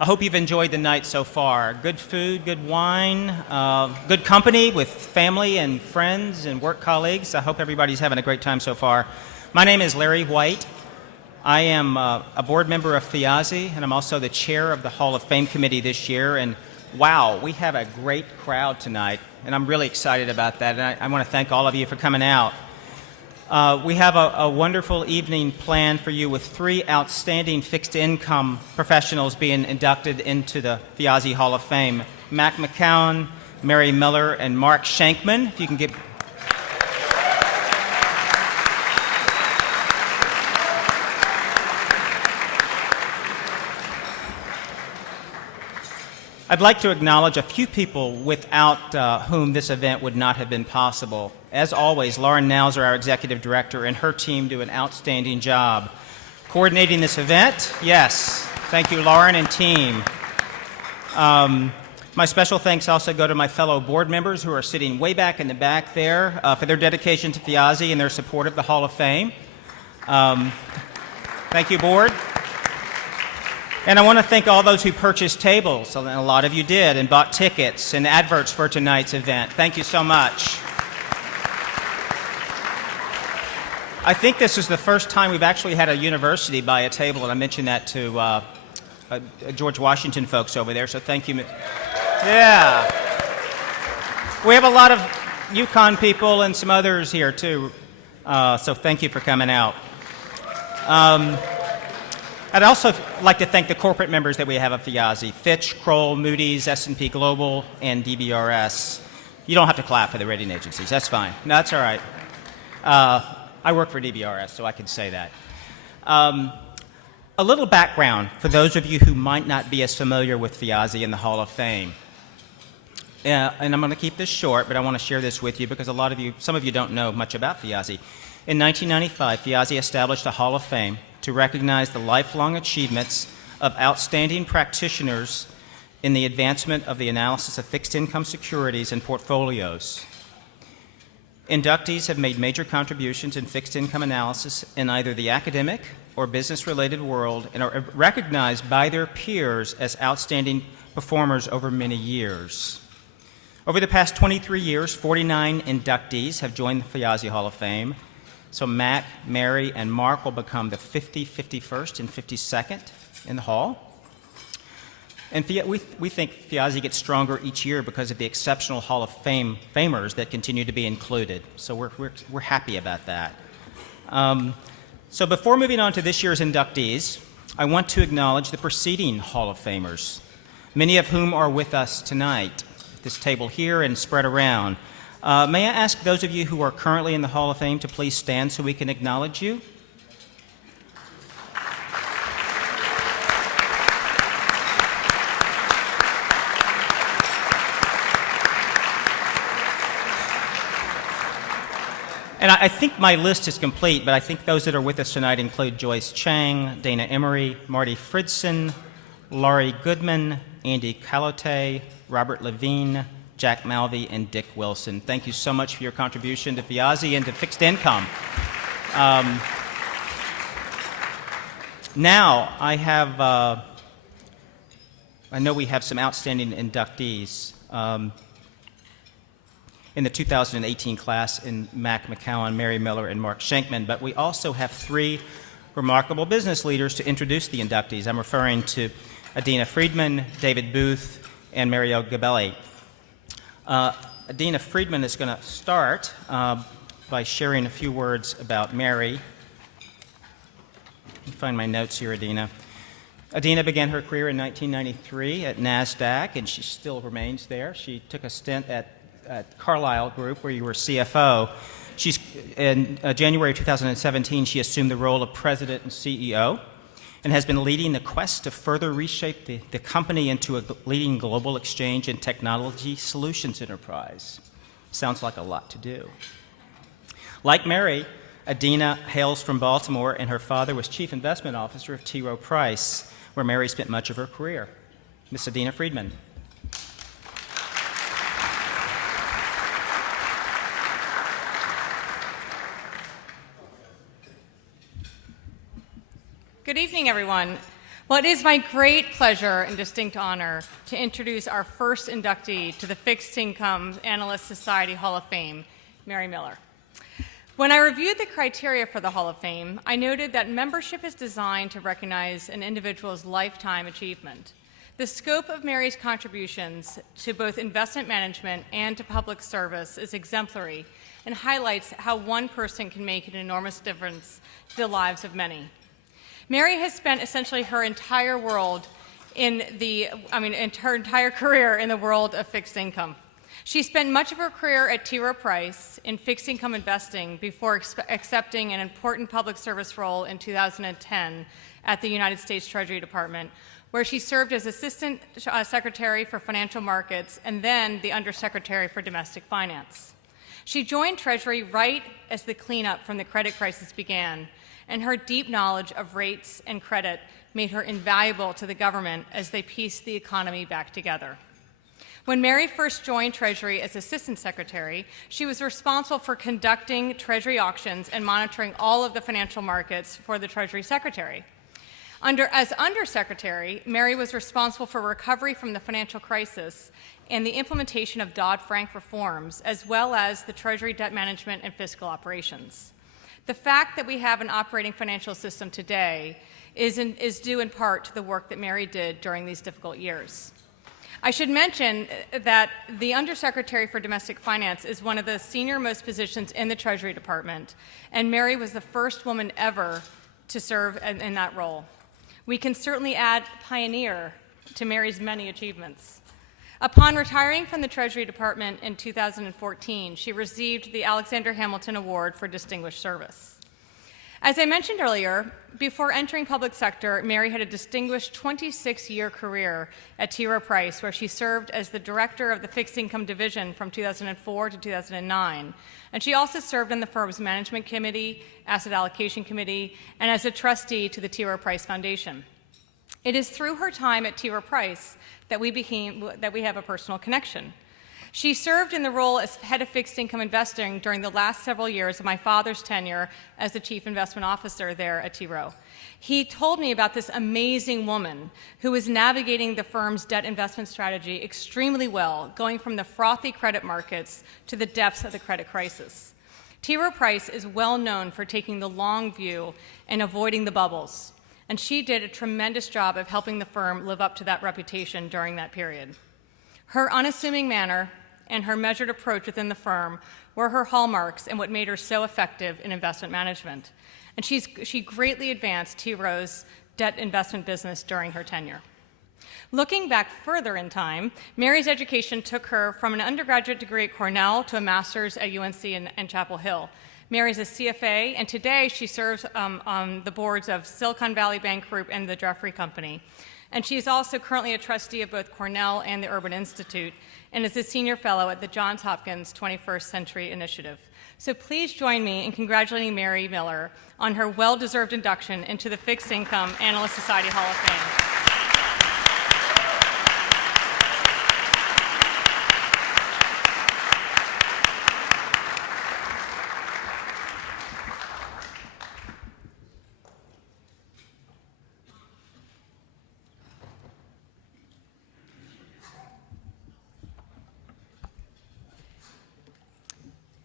I hope you've enjoyed the night so far. Good food, good wine, good company with family and friends and work colleagues. I hope everybody's having a great time so far. My name is Larry White. I am a board member of FIAZI, and I'm also the chair of the Hall of Fame committee this year. And wow, we have a great crowd tonight, and I'm really excited about that. And I want to thank all of you for coming out. We have a wonderful evening planned for you with 3 outstanding fixed income professionals being inducted into the FIAZI Hall of Fame. Mac McCown, Mary Miller, and Mark Shankman. If you can give... I'd like to acknowledge a few people without whom this event would not have been possible. As always, Lauren Nauser, our executive director, and her team do an outstanding job coordinating this event. Yes, thank you, Lauren and team. My special thanks also go to my fellow board members who are sitting way back in the back there for their dedication to FIAZI and their support of the Hall of Fame. Thank you, board. And I want to thank all those who purchased tables, and a lot of you did, and bought tickets and adverts for tonight's event. Thank you so much. I think this is the first time we've actually had a university buy a table, and I mentioned that to George Washington folks over there, so thank you. Yeah. We have a lot of UConn people and some others here, too, so thank you for coming out. I'd also like to thank the corporate members that we have at FIAZI: Fitch, Kroll, Moody's, S&P Global, and DBRS. You don't have to clap for the rating agencies. That's fine. No, that's all right. I work for DBRS, so I can say that. A little background for those of you who might not be as familiar with FIAZI and the Hall of Fame. And I'm going to keep this short, but I want to share this with you because some of you don't know much about FIAZI. In 1995, FIAZI established a Hall of Fame to recognize the lifelong achievements of outstanding practitioners in the advancement of the analysis of fixed income securities and portfolios. Inductees have made major contributions in fixed income analysis in either the academic or business-related world and are recognized by their peers as outstanding performers over many years. Over the past 23 years, 49 inductees have joined the FIAZI Hall of Fame. So Mac, Mary, and Mark will become the 50, 51st, and 52nd in the Hall. And we think FIAZI gets stronger each year because of the exceptional Hall of Famers that continue to be included. So we're happy about that. So before moving on to this year's inductees, I want to acknowledge the preceding Hall of Famers, many of whom are with us tonight, at this table here and spread around. May I ask those of you who are currently in the Hall of Fame to please stand so we can acknowledge you? And I think my list is complete, but I think those that are with us tonight include Joyce Chang, Dana Emery, Marty Fridson, Laurie Goodman, Andy Calote, Robert Levine, Jack Malvey, and Dick Wilson. Thank you so much for your contribution to FIAZI and to fixed income. Now, I know we have some outstanding inductees in the 2018 class in Mac McCown, Mary Miller, and Mark Shankman, but we also have 3 remarkable business leaders to introduce the inductees. I'm referring to Adina Friedman, David Booth, and Mario Gabelli. Adina Friedman is going to start by sharing a few words about Mary. Let me find my notes here, Adina. Adina began her career in 1993 at NASDAQ, and she still remains there. She took a stint at Carlyle Group, where you were CFO. In January 2017, she assumed the role of president and CEO and has been leading the quest to further reshape the company into a leading global exchange and technology solutions enterprise. Sounds like a lot to do. Like Mary, Adina hails from Baltimore, and her father was chief investment officer of T. Rowe Price, where Mary spent much of her career. Miss Adina Friedman. Good evening, everyone. Well, it is my great pleasure and distinct honor to introduce our first inductee to the Fixed Income Analyst Society Hall of Fame, Mary Miller. When I reviewed the criteria for the Hall of Fame, I noted that membership is designed to recognize an individual's lifetime achievement. The scope of Mary's contributions to both investment management and to public service is exemplary and highlights how one person can make an enormous difference to the lives of many. Mary has spent essentially her entire world her entire career in the world of fixed income. She spent much of her career at T. Rowe Price in fixed income investing before accepting an important public service role in 2010 at the United States Treasury Department, where she served as Assistant Secretary for Financial Markets and then the Undersecretary for Domestic Finance. She joined Treasury right as the cleanup from the credit crisis began, and her deep knowledge of rates and credit made her invaluable to the government as they pieced the economy back together. When Mary first joined Treasury as Assistant Secretary, she was responsible for conducting Treasury auctions and monitoring all of the financial markets for the Treasury Secretary. As Undersecretary, Mary was responsible for recovery from the financial crisis and the implementation of Dodd-Frank reforms, as well as the Treasury debt management and fiscal operations. The fact that we have an operating financial system today is due in part to the work that Mary did during these difficult years. I should mention that the Undersecretary for Domestic Finance is one of the senior-most positions in the Treasury Department, and Mary was the first woman ever to serve in that role. We can certainly add pioneer to Mary's many achievements. Upon retiring from the Treasury Department in 2014, she received the Alexander Hamilton Award for Distinguished Service. As I mentioned earlier, before entering public sector, Mary had a distinguished 26-year career at T. Rowe Price, where she served as the director of the Fixed Income Division from 2004 to 2009. And she also served on the firm's Management Committee, Asset Allocation Committee, and as a trustee to the T. Rowe Price Foundation. It is through her time at T. Rowe Price that we have a personal connection. She served in the role as head of fixed income investing during the last several years of my father's tenure as the chief investment officer there at T. Rowe. He told me about this amazing woman who was navigating the firm's debt investment strategy extremely well, going from the frothy credit markets to the depths of the credit crisis. T. Rowe Price is well known for taking the long view and avoiding the bubbles, and she did a tremendous job of helping the firm live up to that reputation during that period. Her unassuming manner and her measured approach within the firm were her hallmarks and what made her so effective in investment management. And she greatly advanced T. Rowe's debt investment business during her tenure. Looking back further in time, Mary's education took her from an undergraduate degree at Cornell to a master's at UNC in Chapel Hill. Mary's a CFA, and today she serves on the boards of Silicon Valley Bank Group and the Jeffrey Company. And she is also currently a trustee of both Cornell and the Urban Institute, and is a senior fellow at the Johns Hopkins 21st Century Initiative. So please join me in congratulating Mary Miller on her well-deserved induction into the Fixed Income Analyst Society Hall of Fame.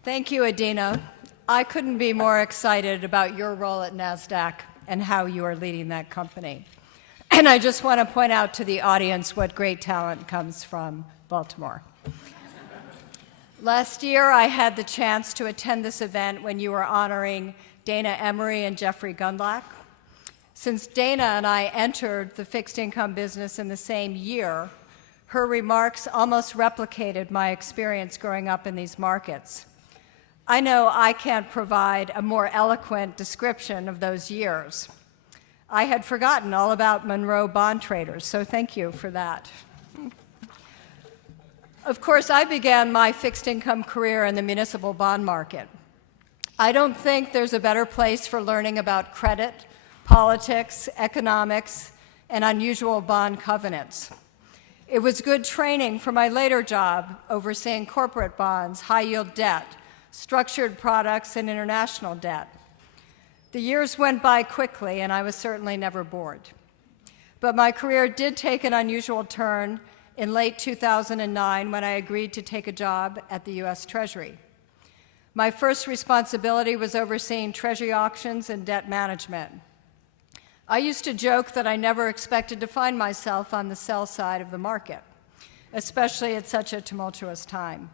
Thank you, Adina. I couldn't be more excited about your role at NASDAQ and how you are leading that company. And I just want to point out to the audience what great talent comes from Baltimore. Last year, I had the chance to attend this event when you were honoring Dana Emery and Jeffrey Gundlach. Since Dana and I entered the fixed income business in the same year, her remarks almost replicated my experience growing up in these markets. I know I can't provide a more eloquent description of those years. I had forgotten all about Monroe bond traders, so thank you for that. Of course, I began my fixed income career in the municipal bond market. I don't think there's a better place for learning about credit, politics, economics, and unusual bond covenants. It was good training for my later job overseeing corporate bonds, high-yield debt, structured products, and international debt. The years went by quickly, and I was certainly never bored. But my career did take an unusual turn in late 2009 when I agreed to take a job at the U.S. Treasury. My first responsibility was overseeing Treasury auctions and debt management. I used to joke that I never expected to find myself on the sell side of the market, especially at such a tumultuous time.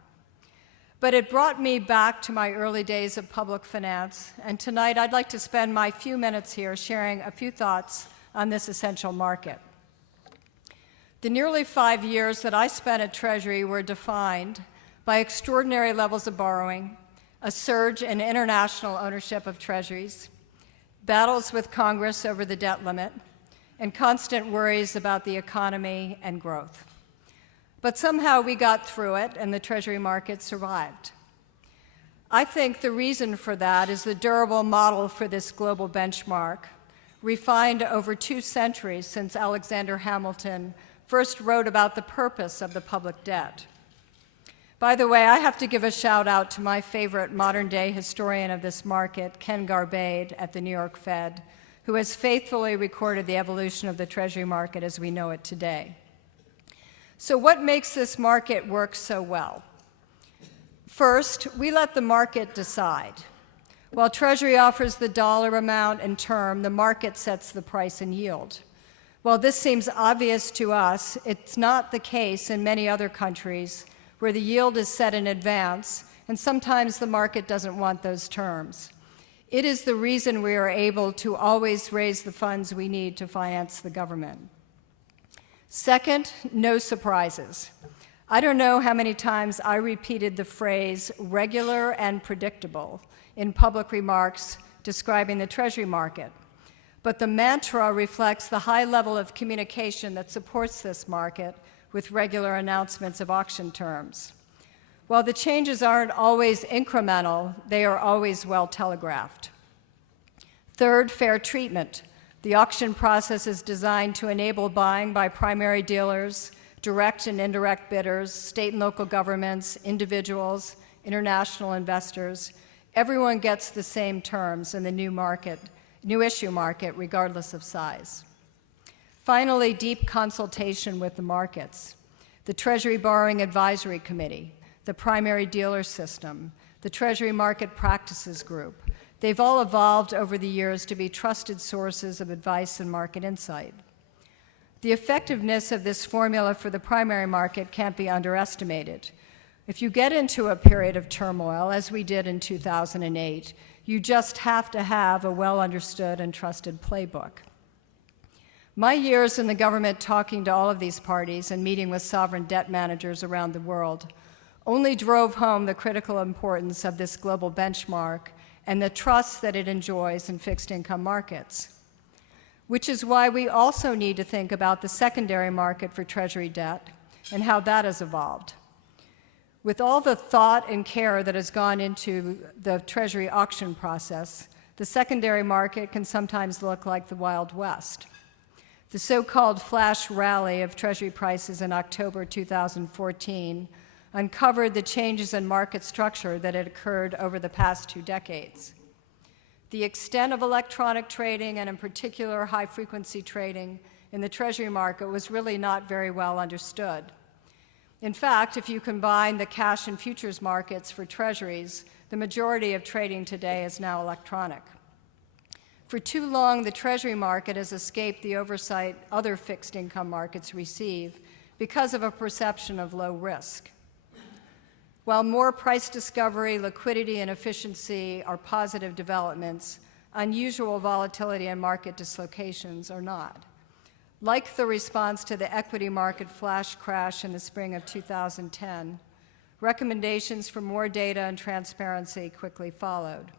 But it brought me back to my early days of public finance, and tonight I'd like to spend my few minutes here sharing a few thoughts on this essential market. The nearly 5 years that I spent at Treasury were defined by extraordinary levels of borrowing, a surge in international ownership of treasuries, battles with Congress over the debt limit, and constant worries about the economy and growth. But somehow we got through it, and the Treasury market survived. I think the reason for that is the durable model for this global benchmark, refined over 2 centuries since Alexander Hamilton first wrote about the purpose of the public debt. By the way, I have to give a shout out to my favorite modern-day historian of this market, Ken Garbade at the New York Fed, who has faithfully recorded the evolution of the Treasury market as we know it today. So what makes this market work so well? First, we let the market decide. While Treasury offers the dollar amount and term, the market sets the price and yield. While this seems obvious to us, it's not the case in many other countries where the yield is set in advance, and sometimes the market doesn't want those terms. It is the reason we are able to always raise the funds we need to finance the government. Second, no surprises. I don't know how many times I repeated the phrase regular and predictable in public remarks describing the Treasury market, but the mantra reflects the high level of communication that supports this market with regular announcements of auction terms. While the changes aren't always incremental, they are always well telegraphed. Third, fair treatment. The auction process is designed to enable buying by primary dealers, direct and indirect bidders, state and local governments, individuals, international investors. Everyone gets the same terms in the new issue market, regardless of size. Finally, deep consultation with the markets. The Treasury Borrowing Advisory Committee, the primary dealer system, the Treasury Market Practices Group. They've all evolved over the years to be trusted sources of advice and market insight. The effectiveness of this formula for the primary market can't be underestimated. If you get into a period of turmoil, as we did in 2008, you just have to have a well-understood and trusted playbook. My years in the government talking to all of these parties and meeting with sovereign debt managers around the world only drove home the critical importance of this global benchmark and the trust that it enjoys in fixed income markets. Which is why we also need to think about the secondary market for Treasury debt and how that has evolved. With all the thought and care that has gone into the Treasury auction process, the secondary market can sometimes look like the Wild West. The so-called flash rally of Treasury prices in October 2014 uncovered the changes in market structure that had occurred over the past 2 decades. The extent of electronic trading, and in particular high-frequency trading in the Treasury market, was really not very well understood. In fact, if you combine the cash and futures markets for Treasuries, the majority of trading today is now electronic. For too long, the Treasury market has escaped the oversight other fixed income markets receive because of a perception of low risk. While more price discovery, liquidity, and efficiency are positive developments, unusual volatility and market dislocations are not. Like the response to the equity market flash crash in the spring of 2010, recommendations for more data and transparency quickly followed.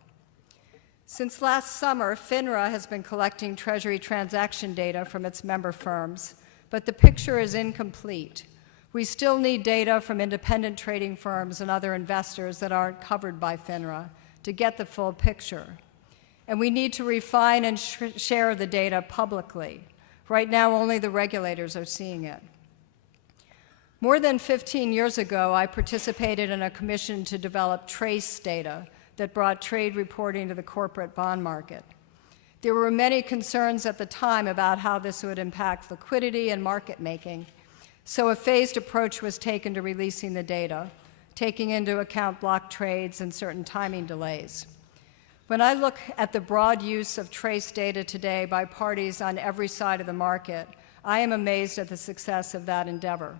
Since last summer, FINRA has been collecting Treasury transaction data from its member firms, but the picture is incomplete. We still need data from independent trading firms and other investors that aren't covered by FINRA to get the full picture. And we need to refine and share the data publicly. Right now, only the regulators are seeing it. More than 15 years ago, I participated in a commission to develop TRACE data that brought trade reporting to the corporate bond market. There were many concerns at the time about how this would impact liquidity and market making, so a phased approach was taken to releasing the data, taking into account block trades and certain timing delays. When I look at the broad use of trace data today by parties on every side of the market, I am amazed at the success of that endeavor.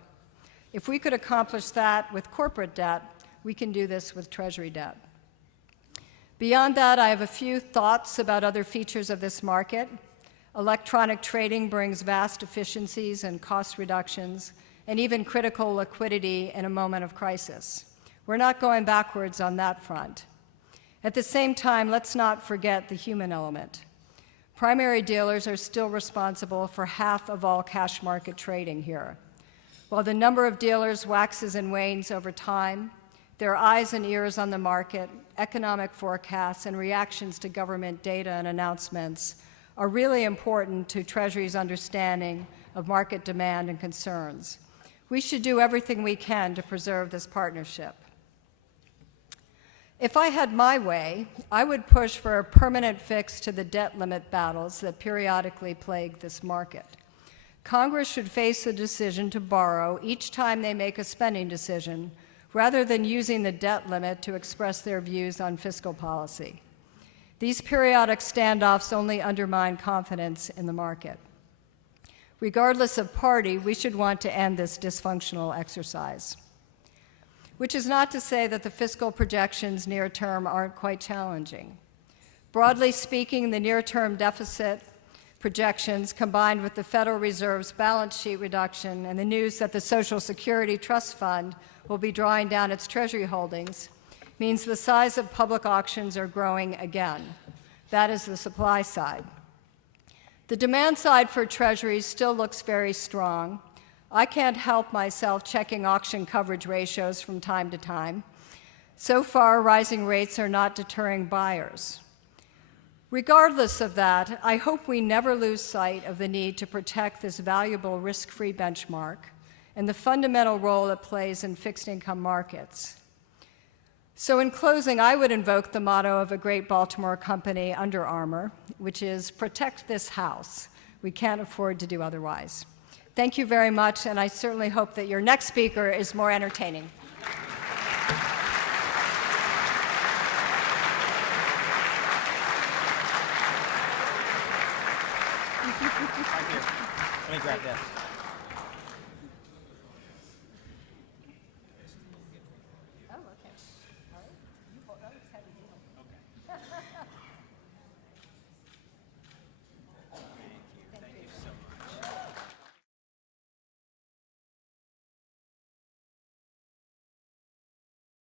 If we could accomplish that with corporate debt, we can do this with Treasury debt. Beyond that, I have a few thoughts about other features of this market. Electronic trading brings vast efficiencies and cost reductions, and even critical liquidity in a moment of crisis. We're not going backwards on that front. At the same time, let's not forget the human element. Primary dealers are still responsible for half of all cash market trading here. While the number of dealers waxes and wanes over time, their eyes and ears on the market, economic forecasts, and reactions to government data and announcements are really important to Treasury's understanding of market demand and concerns. We should do everything we can to preserve this partnership. If I had my way, I would push for a permanent fix to the debt limit battles that periodically plague this market. Congress should face the decision to borrow each time they make a spending decision, rather than using the debt limit to express their views on fiscal policy. These periodic standoffs only undermine confidence in the market. Regardless of party, we should want to end this dysfunctional exercise. Which is not to say that the fiscal projections near term aren't quite challenging. Broadly speaking, the near-term deficit projections, combined with the Federal Reserve's balance sheet reduction and the news that the Social Security Trust Fund will be drawing down its Treasury holdings, means the size of public auctions are growing again. That is the supply side. The demand side for Treasuries still looks very strong. I can't help myself checking auction coverage ratios from time to time. So far, rising rates are not deterring buyers. Regardless of that, I hope we never lose sight of the need to protect this valuable risk-free benchmark and the fundamental role it plays in fixed income markets. So in closing, I would invoke the motto of a great Baltimore company, Under Armour, which is protect this house. We can't afford to do otherwise. Thank you very much, and I certainly hope that your next speaker is more entertaining. Thank you. Let me grab this.